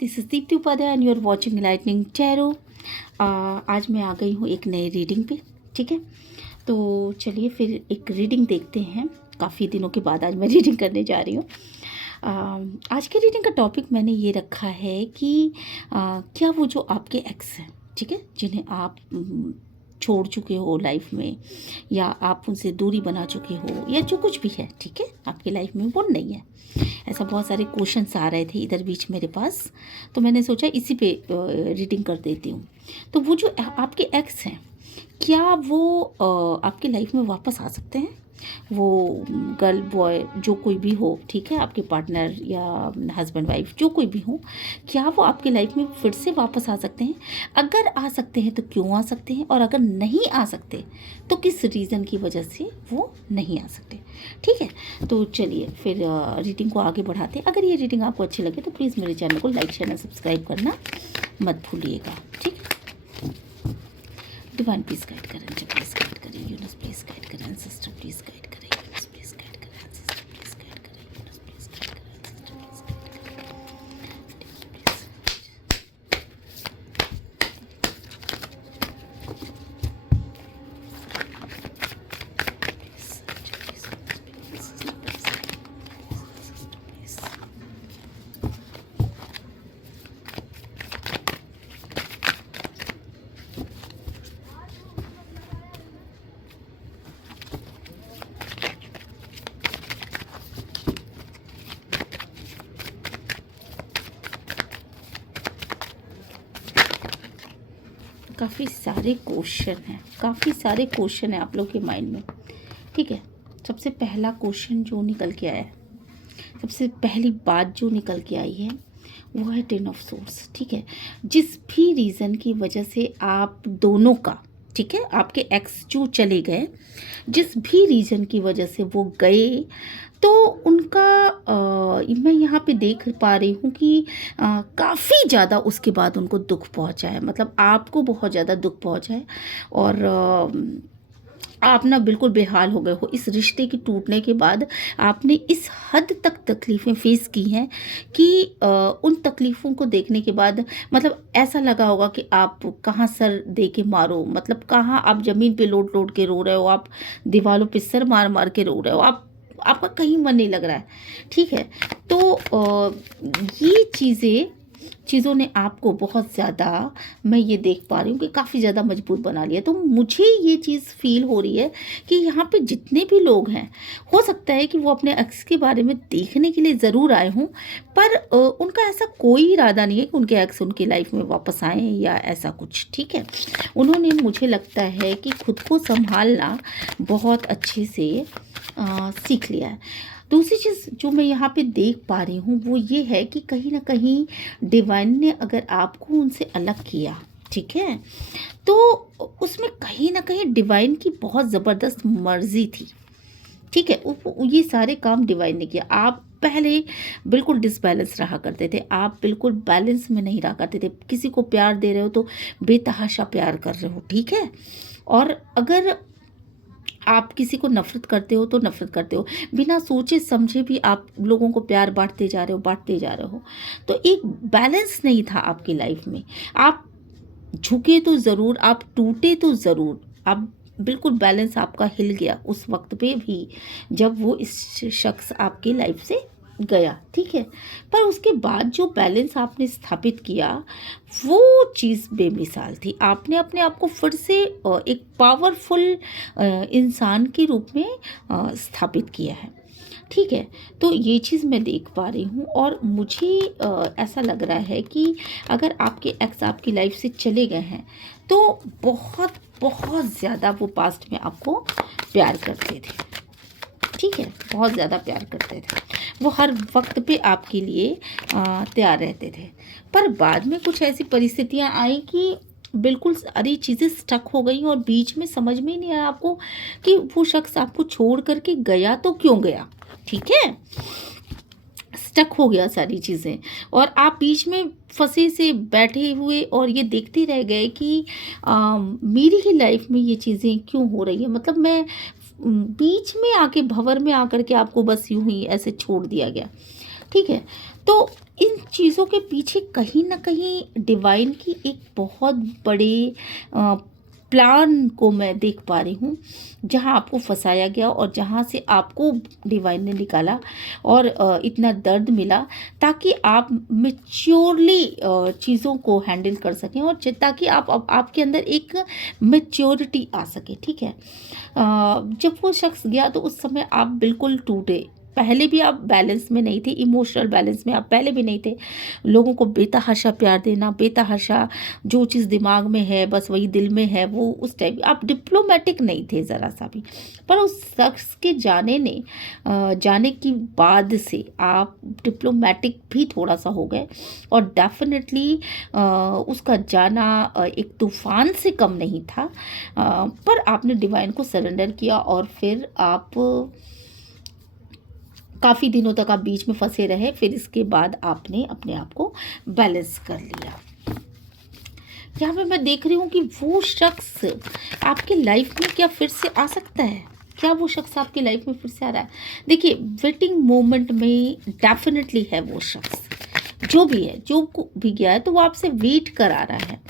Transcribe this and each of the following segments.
This is Deepti Upadhyay and you are watching Lightning Tarot. आज मैं आ गई हूँ एक नए रीडिंग पे। ठीक है, तो चलिए फिर एक रीडिंग देखते हैं। काफ़ी दिनों के बाद आज मैं रीडिंग करने जा रही हूँ। आज के रीडिंग का टॉपिक मैंने ये रखा है कि क्या वो जो आपके एक्स हैं, ठीक है, जिन्हें आप छोड़ चुके हो लाइफ में, या आप उनसे दूरी बना चुके हो, या जो कुछ भी है, ठीक है, आपकी लाइफ में वो नहीं है। ऐसा बहुत सारे क्वेश्चंस आ रहे थे इधर बीच मेरे पास, तो मैंने सोचा इसी पे रीडिंग कर देती हूँ। तो वो जो आपके एक्स हैं, क्या वो आपकी लाइफ में वापस आ सकते हैं? वो गर्ल बॉय जो कोई भी हो, ठीक है, आपके पार्टनर या हस्बैंड वाइफ जो कोई भी हो, क्या वो आपकी लाइफ में फिर से वापस आ सकते हैं? अगर आ सकते हैं तो क्यों आ सकते हैं, और अगर नहीं आ सकते तो किस रीज़न की वजह से वो नहीं आ सकते? ठीक है, तो चलिए फिर रीडिंग को आगे बढ़ाते हैं। अगर ये रीडिंग आपको अच्छी लगे तो प्लीज़ मेरे चैनल को लाइक शेयर सब्सक्राइब करना मत भूलिएगा। ठीक है, डिवाइन प्लीज गाइड करें, प्लीज गाइड करें, यूनिवर्स प्लीज गाइड करें, सिस्टर प्लीज गाइड करें, यूनिवर्स प्लीज गाइड करें, सिस्टर प्लीज गाइड करें, यूनिवर्स प्लीज गाइड करें, सिस्टर प्लीज गाइड करें, काफ़ी सारे क्वेश्चन हैं आप लोग के माइंड में। ठीक है, सबसे पहला क्वेश्चन जो निकल के आया है, सबसे पहली बात जो निकल के आई है वो है टेन ऑफ सोर्स। ठीक है, जिस भी रीज़न की वजह से आप दोनों का, ठीक है, आपके एक्स जो चले गए, जिस भी रीज़न की वजह से वो गए, तो उनका मैं यहाँ पे देख पा रही हूँ कि काफ़ी ज़्यादा उसके बाद उनको दुख पहुँचा है, मतलब आपको बहुत ज़्यादा दुख पहुँचा है, और आप ना बिल्कुल बेहाल हो गए हो। इस रिश्ते के टूटने के बाद आपने इस हद तक तकलीफ़ें फेस की हैं कि उन तकलीफ़ों को देखने के बाद मतलब ऐसा लगा होगा कि आप कहाँ सर दे के मारो, मतलब कहाँ आप ज़मीन पे लोट लोट के रो रहे हो, आप दीवारों पे सर मार मार के रो रहे हो, आपका कहीं मन नहीं लग रहा है। ठीक है, तो ये चीज़ों ने आपको बहुत ज़्यादा, मैं ये देख पा रही हूँ कि काफ़ी ज़्यादा मजबूत बना लिया। तो मुझे ये चीज़ फील हो रही है कि यहाँ पे जितने भी लोग हैं, हो सकता है कि वो अपने एक्स के बारे में देखने के लिए ज़रूर आए हों, पर उनका ऐसा कोई इरादा नहीं है कि उनके एक्स उनकी लाइफ में वापस आएँ या ऐसा कुछ। ठीक है, उन्होंने, मुझे लगता है कि खुद को संभालना बहुत अच्छे से सीख लिया है। दूसरी चीज़ जो मैं यहाँ पे देख पा रही हूँ वो ये है कि कहीं ना कहीं डिवाइन ने अगर आपको उनसे अलग किया, ठीक है, तो उसमें कहीं ना कहीं डिवाइन की बहुत ज़बरदस्त मर्जी थी। ठीक है, ये सारे काम डिवाइन ने किया। आप पहले बिल्कुल डिसबैलेंस रहा करते थे, आप बिल्कुल बैलेंस में नहीं रहा करते थे। किसी को प्यार दे रहे हो तो बेतहाशा प्यार कर रहे हो, ठीक है, और अगर आप किसी को नफ़रत करते हो तो नफ़रत करते हो, बिना सोचे समझे भी आप लोगों को प्यार बांटते जा रहे हो। तो एक बैलेंस नहीं था आपकी लाइफ में। आप झुके तो ज़रूर, आप टूटे तो ज़रूर, आप बिल्कुल बैलेंस आपका हिल गया उस वक्त पे भी जब वो इस शख्स आपकी लाइफ से गया। ठीक है, पर उसके बाद जो बैलेंस आपने स्थापित किया वो चीज़ बेमिसाल थी। आपने अपने आप को फिर से एक पावरफुल इंसान के रूप में स्थापित किया है। ठीक है, तो ये चीज़ मैं देख पा रही हूँ, और मुझे ऐसा लग रहा है कि अगर आपके एक्स आपकी लाइफ से चले गए हैं तो बहुत बहुत ज़्यादा वो पास्ट में आपको प्यार करते थे। ठीक है, बहुत ज़्यादा प्यार करते थे, वो हर वक्त पे आपके लिए तैयार रहते थे। पर बाद में कुछ ऐसी परिस्थितियाँ आई कि बिल्कुल सारी चीज़ें स्टक हो गई, और बीच में समझ में ही नहीं आया आपको कि वो शख्स आपको छोड़ करके गया तो क्यों गया। ठीक है, स्टक हो गया सारी चीज़ें, और आप बीच में फंसे से बैठे हुए और ये देखते रह गए कि मेरी ही लाइफ में ये चीज़ें क्यों हो रही है। मतलब मैं बीच में आके, भंवर में आकर के आपको बस यूं ही ऐसे छोड़ दिया गया। ठीक है, तो इन चीज़ों के पीछे कहीं न कहीं डिवाइन की एक बहुत बड़े प्लान को मैं देख पा रही हूँ, जहाँ आपको फँसाया गया और जहाँ से आपको डिवाइन ने निकाला और इतना दर्द मिला ताकि आप मैच्योरली चीज़ों को हैंडल कर सकें और ताकि आपके अंदर एक मैच्योरिटी आ सके, ठीक है। जब वो शख्स गया तो उस समय आप बिल्कुल टूटे। पहले भी आप बैलेंस में नहीं थे, इमोशनल बैलेंस में आप पहले भी नहीं थे। लोगों को बेतहाशा प्यार देना, बेतहाशा जो चीज़ दिमाग में है बस वही दिल में है, वो उस टाइप आप डिप्लोमेटिक नहीं थे ज़रा सा भी। पर उस शख्स के जाने की बाद से आप डिप्लोमेटिक भी थोड़ा सा हो गए और डेफिनेटली उसका जाना एक तूफान से कम नहीं था। पर आपने डिवाइन को सरेंडर किया और फिर आप काफ़ी दिनों तक आप बीच में फंसे रहे, फिर इसके बाद आपने अपने आप को बैलेंस कर लिया। यहाँ पे मैं देख रही हूँ कि वो शख्स आपकी लाइफ में क्या फिर से आ सकता है? क्या वो शख्स आपकी लाइफ में फिर से आ रहा है? देखिए, वेटिंग मोमेंट में डेफिनेटली है वो शख्स, जो भी है, जो भी गया है, तो वो आपसे वेट करा रहा है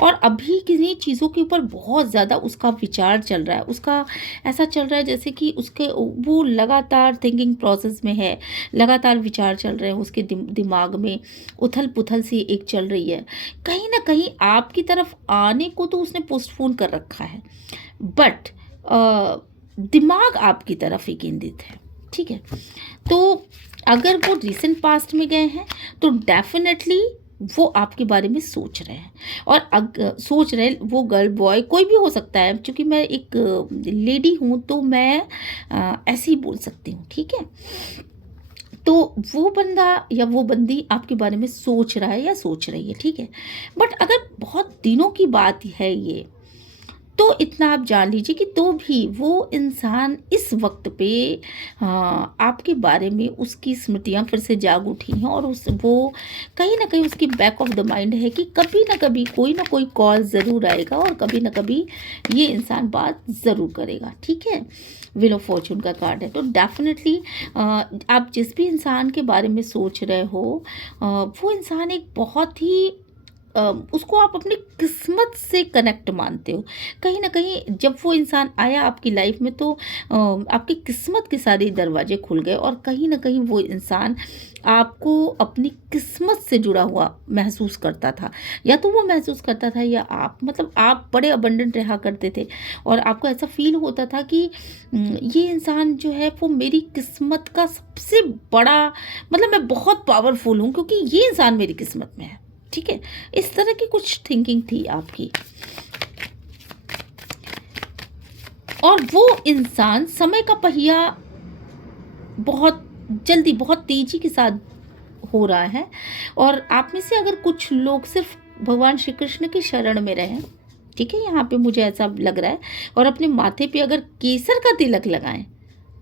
और अभी किन्हीं चीज़ों के ऊपर बहुत ज़्यादा उसका विचार चल रहा है। उसका ऐसा चल रहा है जैसे कि उसके वो लगातार थिंकिंग प्रोसेस में है, लगातार विचार चल रहे हैं उसके दिमाग में, उथल-पुथल सी एक चल रही है। कहीं न कहीं आपकी तरफ आने को तो उसने पोस्टपोन कर रखा है, बट दिमाग आपकी तरफ ही केंद्रित है, ठीक है। तो अगर वो रिसेंट पास्ट में गए हैं तो डेफिनेटली वो आपके बारे में सोच रहे हैं और सोच रहे वो गर्ल बॉय कोई भी हो सकता है, क्योंकि मैं एक लेडी हूँ तो मैं ऐसे ही बोल सकती हूँ, ठीक है। तो वो बंदा या वो बंदी आपके बारे में सोच रहा है या सोच रही है, ठीक है। बट अगर बहुत दिनों की बात है ये, तो इतना आप जान लीजिए कि तो भी वो इंसान इस वक्त पे आपके बारे में उसकी स्मृतियाँ फिर से जाग उठी हैं और वो कहीं ना कहीं उसकी बैक ऑफ द माइंड है कि कभी ना कभी कोई ना कोई कॉल ज़रूर आएगा और कभी ना कभी ये इंसान बात ज़रूर करेगा, ठीक है। व्हील ऑफ फॉर्चून का कार्ड है, तो डेफिनेटली आप जिस भी इंसान के बारे में सोच रहे हो वो इंसान एक बहुत ही उसको आप अपनी किस्मत से कनेक्ट मानते हो। कहीं न कहीं जब वो इंसान आया आपकी लाइफ में तो आपकी किस्मत के सारे दरवाजे खुल गए और कहीं न कहीं वो इंसान आपको अपनी किस्मत से जुड़ा हुआ महसूस करता था। या तो वो महसूस करता था या आप मतलब आप बड़े अबंडेंट रहा करते थे और आपको ऐसा फ़ील होता था कि ये इंसान जो है वो मेरी किस्मत का सबसे बड़ा मतलब मैं बहुत पावरफुल हूँ क्योंकि ये इंसान मेरी किस्मत में है, ठीक है। इस तरह की कुछ थिंकिंग थी आपकी और वो इंसान समय का पहिया बहुत जल्दी बहुत तेजी के साथ हो रहा है और आप में से अगर कुछ लोग सिर्फ भगवान श्री कृष्ण की शरण में रहें, ठीक है, यहाँ पे मुझे ऐसा लग रहा है, और अपने माथे पे अगर केसर का तिलक लगाएं,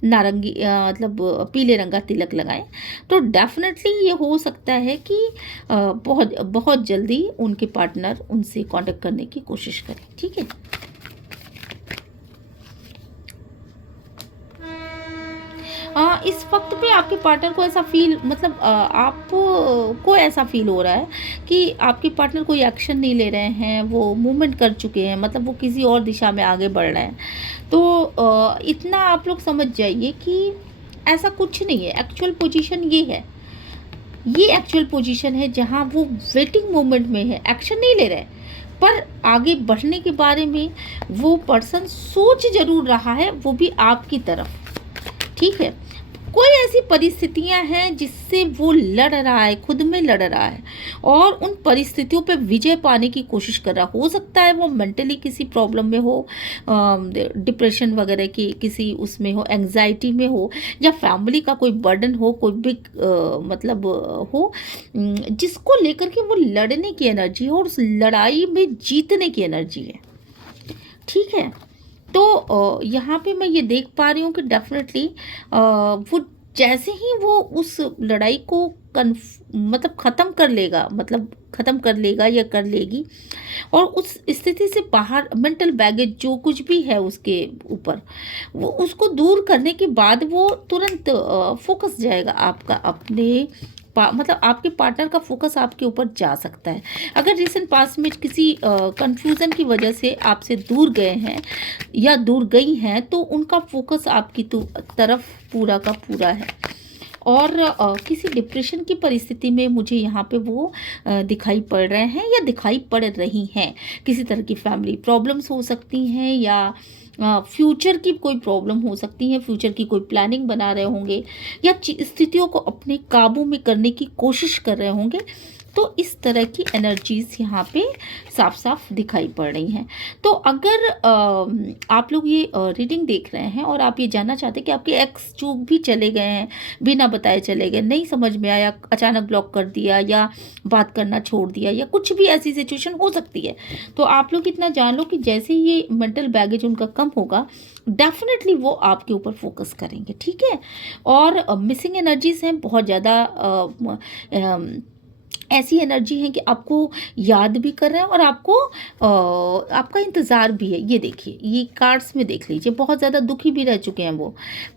नारंगी मतलब पीले रंग का तिलक लगाएं, तो डेफिनेटली ये हो सकता है कि बहुत बहुत जल्दी उनके पार्टनर उनसे कांटेक्ट करने की कोशिश करें, ठीक है। इस वक्त पे आपके पार्टनर को ऐसा फील मतलब आपको ऐसा फील हो रहा है कि आपके पार्टनर कोई एक्शन नहीं ले रहे हैं, वो मूवमेंट कर चुके हैं, मतलब वो किसी और दिशा में आगे बढ़ रहे हैं। तो इतना आप लोग समझ जाइए कि ऐसा कुछ नहीं है। एक्चुअल पोजीशन ये है, ये एक्चुअल पोजीशन है जहाँ वो वेटिंग मोमेंट में है, एक्शन नहीं ले रहे, पर आगे बढ़ने के बारे में वो पर्सन सोच जरूर रहा है, वो भी आपकी तरफ, ठीक है। कोई ऐसी परिस्थितियां हैं जिससे वो लड़ रहा है, खुद में लड़ रहा है और उन परिस्थितियों पे विजय पाने की कोशिश कर रहा हो सकता है वो मेंटली किसी प्रॉब्लम में हो, डिप्रेशन वगैरह की किसी उसमें हो, एंजाइटी में हो, या फैमिली का कोई बर्डन हो, कोई बिग मतलब हो जिसको लेकर के वो लड़ने की एनर्जी है और उस लड़ाई में जीतने की एनर्जी है, ठीक है। तो यहाँ पे मैं ये देख पा रही हूँ कि डेफिनेटली वो जैसे ही वो उस लड़ाई को मतलब ख़त्म कर लेगा, मतलब ख़त्म कर लेगा या कर लेगी, और उस स्थिति से बाहर मेंटल बैगेज जो कुछ भी है उसके ऊपर, वो उसको दूर करने के बाद वो तुरंत फोकस जाएगा आपका अपने मतलब आपके पार्टनर का फोकस आपके ऊपर जा सकता है। अगर रिसेंट पास्ट में किसी कंफ्यूजन की वजह से आपसे दूर गए हैं या दूर गई हैं, तो उनका फोकस आपकी तरफ पूरा का पूरा है। और किसी डिप्रेशन की परिस्थिति में मुझे यहाँ पे वो दिखाई पड़ रहे हैं या दिखाई पड़ रही हैं। किसी तरह की फैमिली प्रॉब्लम्स हो सकती हैं, या फ्यूचर की कोई प्रॉब्लम हो सकती है, फ्यूचर की कोई प्लानिंग बना रहे होंगे, या स्थितियों को अपने काबू में करने की कोशिश कर रहे होंगे। तो इस तरह की एनर्जीज यहाँ पे साफ साफ दिखाई पड़ रही हैं। तो अगर आप लोग ये रीडिंग देख रहे हैं और आप ये जानना चाहते हैं कि आपके एक्स जो भी चले गए हैं, बिना बताए चले गए, नहीं समझ में आया, अचानक ब्लॉक कर दिया या बात करना छोड़ दिया, या कुछ भी ऐसी सिचुएशन हो सकती है, तो आप लोग इतना जान लो कि जैसे ही ये मेंटल बैगेज उनका कम होगा, डेफिनेटली वो आपके ऊपर फोकस करेंगे। ठीक है। और मिसिंग एनर्जीज हैं बहुत ज़्यादा, ऐसी एनर्जी है कि आपको याद भी कर रहे हैं और आपको आपका इंतज़ार भी है। ये देखिए, ये कार्ड्स में देख लीजिए, बहुत ज़्यादा दुखी भी रह चुके हैं वो,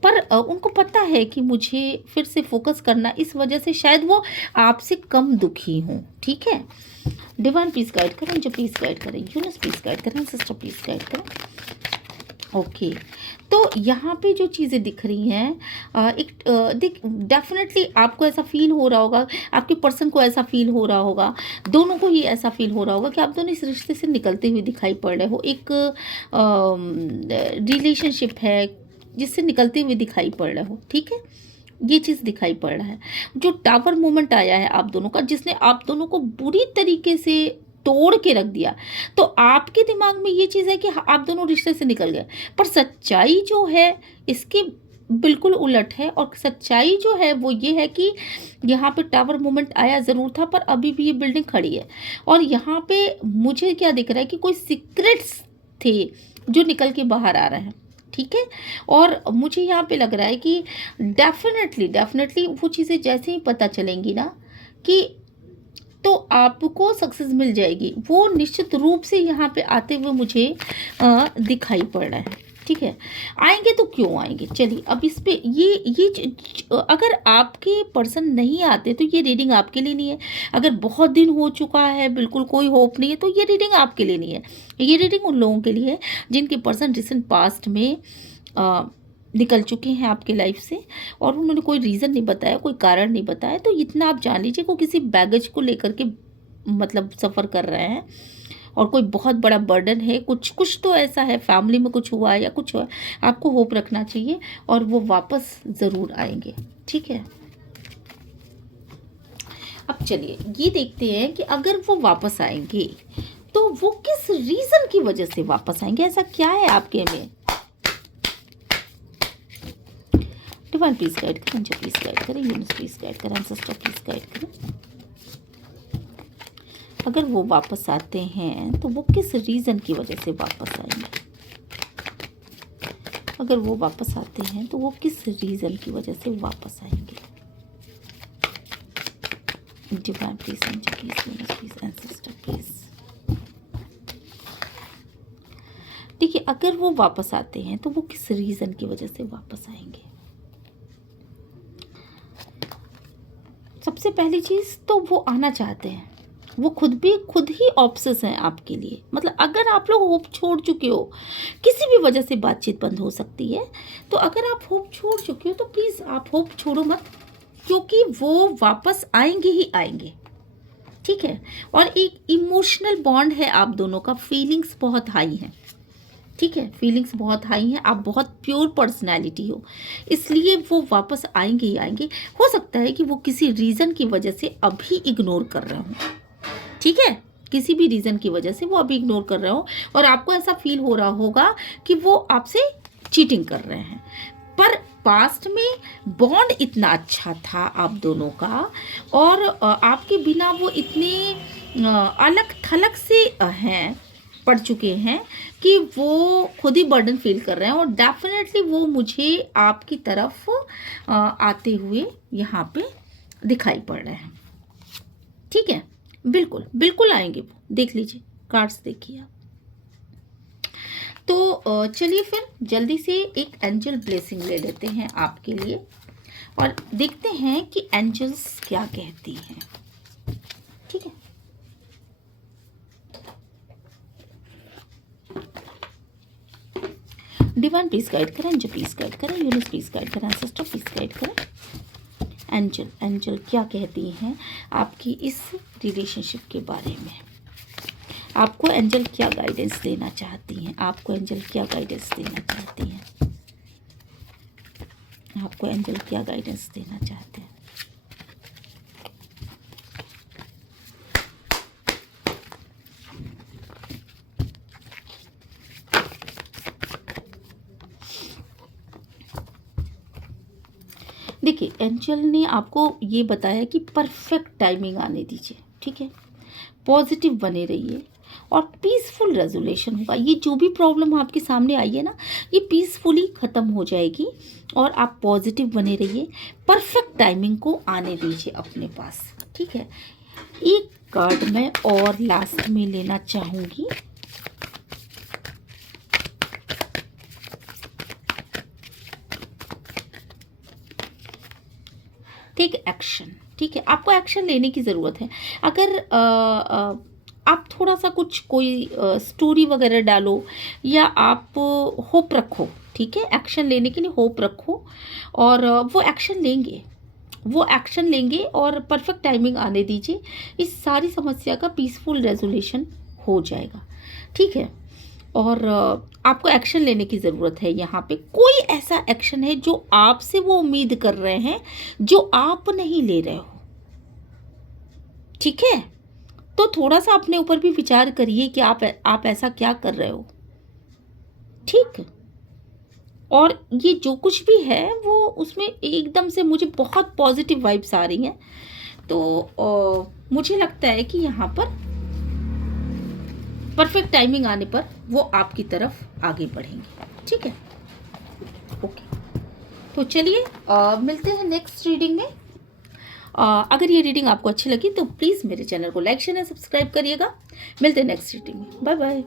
पर उनको पता है कि मुझे फिर से फोकस करना, इस वजह से शायद वो आपसे कम दुखी हों। ठीक है। डिवाइन प्लीज गाइड करें, जो प्लीज गाइड करें, यूनिवर्स प्लीज गाइड करें, सिस्टर प्लीज गाइड करें। ओके। तो यहाँ पे जो चीज़ें दिख रही हैं, एक डेफिनेटली आपको ऐसा फील हो रहा होगा, आपके पर्सन को ऐसा फील हो रहा होगा, दोनों को ये ऐसा फील हो रहा होगा कि आप दोनों इस रिश्ते से निकलते हुए दिखाई पड़ रहे हो। एक रिलेशनशिप है जिससे निकलते हुए दिखाई पड़ रहे हो। ठीक है। ये चीज़ दिखाई पड़ रहा है। जो टावर मोमेंट आया है आप दोनों का, जिसने आप दोनों को बुरी तरीके से तोड़ के रख दिया, तो आपके दिमाग में ये चीज़ है कि आप दोनों रिश्ते से निकल गए, पर सच्चाई जो है इसके बिल्कुल उलट है। और सच्चाई जो है वो ये है कि यहाँ पे टावर मोमेंट आया ज़रूर था, पर अभी भी ये बिल्डिंग खड़ी है, और यहाँ पे मुझे क्या दिख रहा है कि कोई सीक्रेट्स थे जो निकल के बाहर आ रहे हैं। ठीक है। और मुझे यहाँ पे लग रहा है कि डेफिनेटली वो चीज़ें जैसे ही पता चलेंगी ना, कि तो आपको सक्सेस मिल जाएगी, वो निश्चित रूप से यहाँ पे आते हुए मुझे दिखाई पड़ रहा है। ठीक है। आएंगे तो क्यों आएंगे, चलिए अब इस पे अगर आपके पर्सन नहीं आते तो ये रीडिंग आपके लिए नहीं है। अगर बहुत दिन हो चुका है, बिल्कुल कोई होप नहीं है, तो ये रीडिंग आपके लिए नहीं है। ये रीडिंग उन लोगों के लिए है जिनके पर्सन रिसेंट पास्ट में निकल चुके हैं आपके लाइफ से, और उन्होंने कोई रीज़न नहीं बताया, कोई कारण नहीं बताया। तो इतना आप जान लीजिए को किसी बैगेज को लेकर के मतलब सफ़र कर रहे हैं, और कोई बहुत बड़ा बर्डन है, कुछ तो ऐसा है, फैमिली में कुछ हुआ है या कुछ हुआ है। आपको होप रखना चाहिए और वो वापस ज़रूर आएंगे। ठीक है। अब चलिए ये देखते हैं कि अगर वो वापस आएंगे तो वो किस रीज़न की वजह से वापस आएंगे, ऐसा क्या है आपके में। डिवाइन प्लीज गाइड करें, जो प्लीज गाइड करें, यूनिवर्स प्लीज गाइड करें, सिस्टर प्लीज गाइड करें। अगर वो वापस आते हैं तो वो किस रीज़न की वजह से वापस आएंगे। अगर वो वापस आते हैं तो वो किस रीज़न की वजह से वापस आएंगे। डिवाइन प्लीज, जो please, universe please, and sister please. देखिए, अगर वो वापस आते हैं तो वो किस रीज़न की वजह से वापस आएंगे। सबसे पहली चीज़ तो वो आना चाहते हैं, वो खुद ही ऑब्सेस हैं आपके लिए। मतलब अगर आप लोग होप छोड़ चुके हो, किसी भी वजह से बातचीत बंद हो सकती है, तो अगर आप होप छोड़ चुके हो तो प्लीज़ आप होप छोड़ो मत, क्योंकि वो वापस आएंगे ही आएंगे। ठीक है। और एक इमोशनल बॉन्ड है आप दोनों का, फीलिंग्स बहुत हाई हैं। ठीक है। फीलिंग्स बहुत हाई हैं, आप बहुत प्योर पर्सनैलिटी हो, इसलिए वो वापस आएंगे ही आएंगे। हो सकता है कि वो किसी रीज़न की वजह से अभी इग्नोर कर रहे हो। ठीक है। किसी भी रीज़न की वजह से वो अभी इग्नोर कर रहे हो, और आपको ऐसा फील हो रहा होगा कि वो आपसे चीटिंग कर रहे हैं, पर पास्ट में बॉन्ड इतना अच्छा था आप दोनों का, और आपके बिना वो इतने अलग थलग से हैं, पड़ चुके हैं, कि वो खुद ही बर्डन फील कर रहे हैं। और डेफिनेटली वो मुझे आपकी तरफ आते हुए यहाँ पे दिखाई पड़ रहे हैं। ठीक है, बिल्कुल बिल्कुल आएंगे वो, देख लीजिए कार्ड्स देखिए आप। तो चलिए फिर जल्दी से एक एंजल ब्लेसिंग ले लेते हैं आपके लिए और देखते हैं कि एंजल्स क्या कहती हैं। ठीक है, डिवाइन प्लीज गाइड करें, एंजल प्लीज गाइड करें, यूनिवर्स प्लीज गाइड करें, सिस्टर प्लीज गाइड करें। एंजल क्या कहती हैं आपकी इस रिलेशनशिप के बारे में? आपको एंजल क्या गाइडेंस देना चाहती हैं? आपको एंजल क्या गाइडेंस देना चाहती हैं? आपको एंजल क्या गाइडेंस देना चाहते हैं? देखिए, एंजल ने आपको ये बताया कि परफेक्ट टाइमिंग आने दीजिए। ठीक है, पॉजिटिव बने रहिए और पीसफुल रेजोल्यूशन होगा। ये जो भी प्रॉब्लम आपके सामने आई है ना, ये पीसफुली ख़त्म हो जाएगी और आप पॉजिटिव बने रहिए। परफेक्ट टाइमिंग को आने दीजिए अपने पास। ठीक है, एक कार्ड मैं और लास्ट में लेना चाहूँगी। Take action. ठीक है, आपको एक्शन लेने की ज़रूरत है। अगर आप थोड़ा सा कुछ कोई स्टोरी वगैरह डालो या आप होप रखो। ठीक है, एक्शन लेने के लिए होप रखो और वो एक्शन लेंगे, वो एक्शन लेंगे और परफेक्ट टाइमिंग आने दीजिए। इस सारी समस्या का पीसफुल रेजोल्यूशन हो जाएगा। ठीक है, और आपको एक्शन लेने की ज़रूरत है। यहाँ पे कोई ऐसा एक्शन है जो आपसे वो उम्मीद कर रहे हैं जो आप नहीं ले रहे हो। ठीक है, तो थोड़ा सा अपने ऊपर भी विचार करिए कि आप ऐसा क्या कर रहे हो। ठीक, और ये जो कुछ भी है वो उसमें एकदम से मुझे बहुत पॉजिटिव वाइब्स आ रही हैं। तो मुझे लगता है कि यहाँ पर परफेक्ट टाइमिंग आने पर वो आपकी तरफ आगे बढ़ेंगे। ठीक है, ओके, तो चलिए मिलते हैं नेक्स्ट रीडिंग में। अगर ये रीडिंग आपको अच्छी लगी तो प्लीज़ मेरे चैनल को लाइक शेयर एंड सब्सक्राइब करिएगा। मिलते हैं नेक्स्ट रीडिंग में। Bye bye.